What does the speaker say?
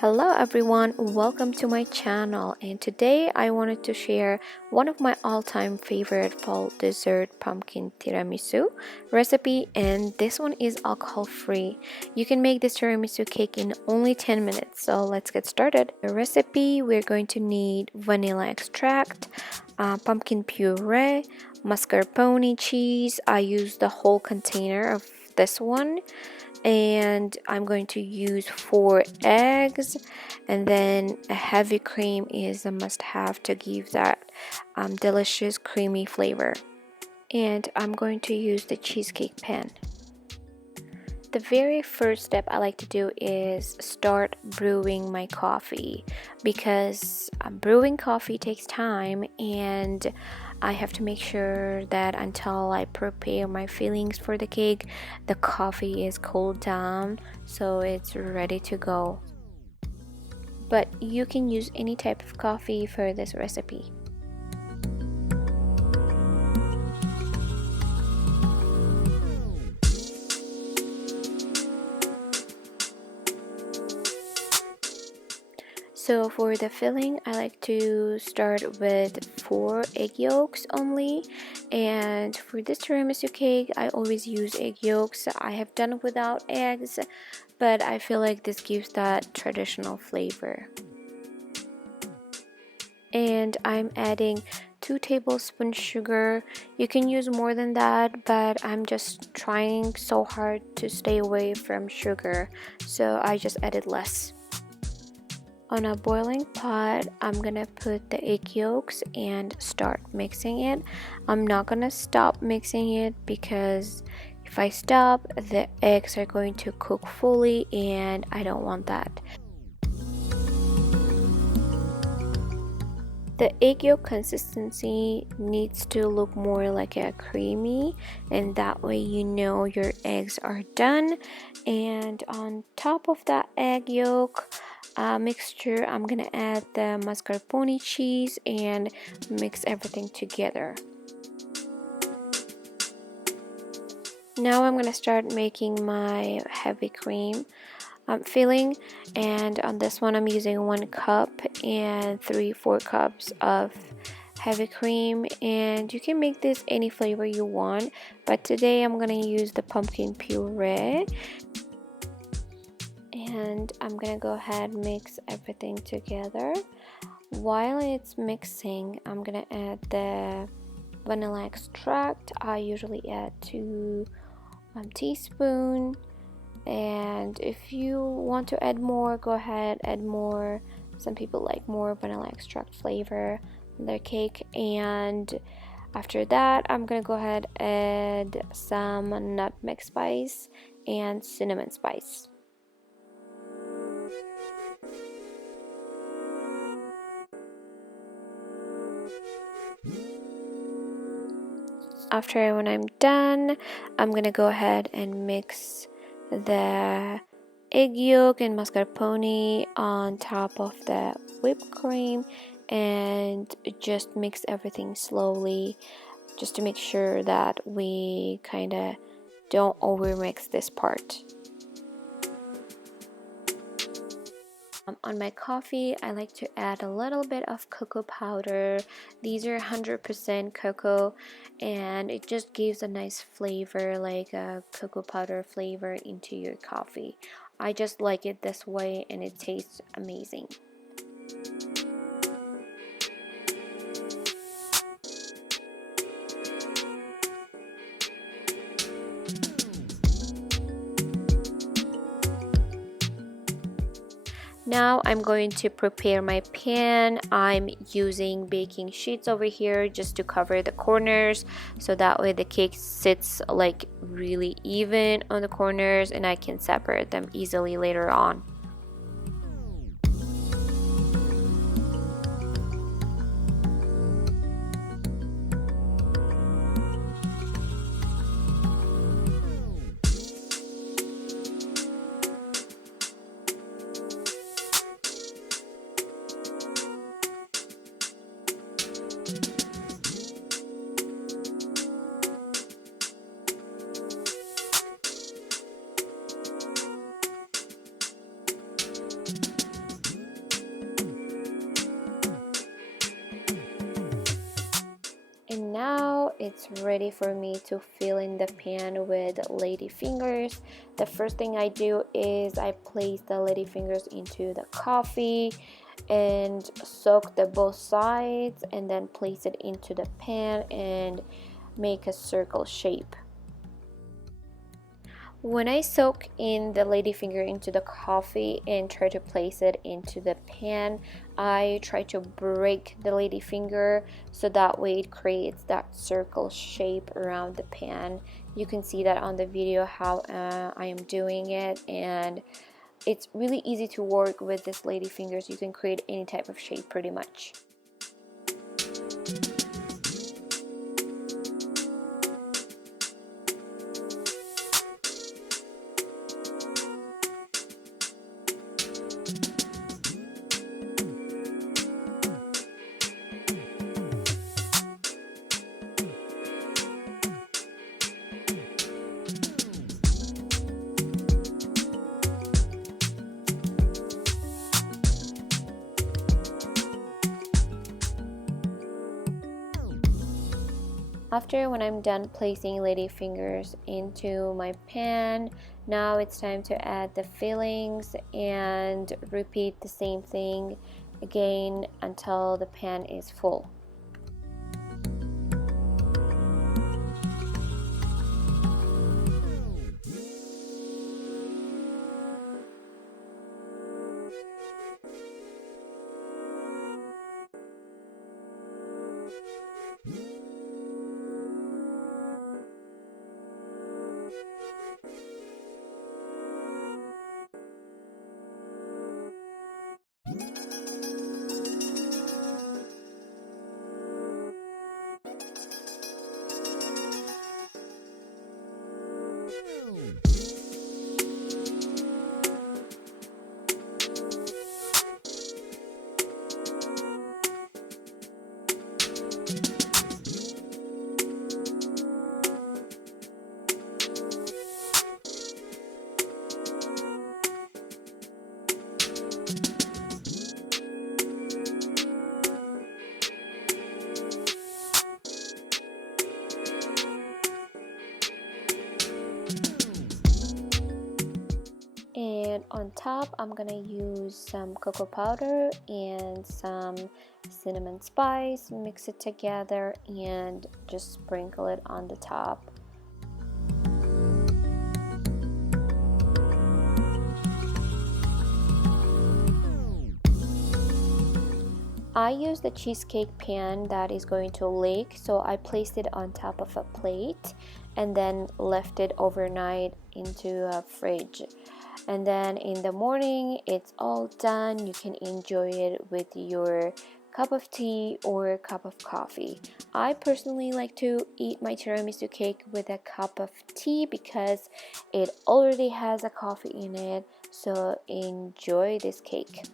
Hello everyone, welcome to my channel, and today I wanted to share one of my all-time favorite fall dessert pumpkin tiramisu recipe, and this one is alcohol free. You can make this tiramisu cake in only 10 minutes, so let's get started. The recipe, we're going to need vanilla extract, pumpkin puree, mascarpone cheese. I use the whole container of this one, and I'm going to use 4 eggs, and then a heavy cream is a must-have to give that delicious creamy flavor. And I'm going to use the cheesecake pan. The very first step I like to do is start brewing my coffee, because brewing coffee takes time, and I have to make sure that until I prepare my fillings for the cake, the coffee is cooled down so it's ready to go. But you can use any type of coffee for this recipe. So for the filling, I like to start with 4 egg yolks only, and for this tiramisu cake I always use egg yolks. I have done it without eggs, but I feel like this gives that traditional flavor. And I'm adding 2 tablespoons sugar. You can use more than that, but I'm just trying so hard to stay away from sugar, so I just added less. On a boiling pot, I'm gonna put the egg yolks and start mixing it. I'm not gonna stop mixing it, because if I stop, the eggs are going to cook fully and I don't want that. The egg yolk consistency needs to look more like a creamy, and that way you know your eggs are done. And on top of that egg yolk mixture, I'm gonna add the mascarpone cheese and mix everything together. Now I'm gonna start making my heavy cream filling, and on this one I'm using 1 cup and 3/4 cups of heavy cream, and you can make this any flavor you want, but today I'm gonna use the pumpkin puree. And I'm gonna go ahead and mix everything together. While it's mixing, I'm gonna add the vanilla extract. I usually add 2 teaspoons, and if you want to add more, go ahead, add more. Some people like more vanilla extract flavor in their cake. And after that, I'm gonna go ahead and add some nutmeg spice and cinnamon spice. After when I'm done, I'm gonna go ahead and mix the egg yolk and mascarpone on top of the whipped cream, and just mix everything slowly, just to make sure that we kind of don't overmix this part. On my coffee, I like to add a little bit of cocoa powder. These are 100% cocoa, and it just gives a nice flavor, like a cocoa powder flavor, into your coffee. I just like it this way, and it tastes amazing. Now I'm going to prepare my pan. I'm using baking sheets over here just to cover the corners, so that way the cake sits like really even on the corners and I can separate them easily later on. And now it's ready for me to fill in the pan with lady fingers. The first thing I do is I place the lady fingers into the coffee and soak the both sides, and then place it into the pan and make a circle shape. When I soak in the ladyfinger into the coffee and try to place it into the pan, I try to break the ladyfinger so that way it creates that circle shape around the pan. You can see that on the video how I am doing it, and it's really easy to work with this ladyfingers. You can create any type of shape pretty much. After when I'm done placing ladyfingers into my pan, now it's time to add the fillings and repeat the same thing again until the pan is full. And on top I'm gonna use some cocoa powder and some cinnamon spice, mix it together and just sprinkle it on the top. I use the cheesecake pan that is going to leak, so I placed it on top of a plate and then left it overnight into a fridge. And then in the morning it's all done. You can enjoy it with your cup of tea or a cup of coffee. I personally like to eat my tiramisu cake with a cup of tea because it already has a coffee in it, so enjoy this cake.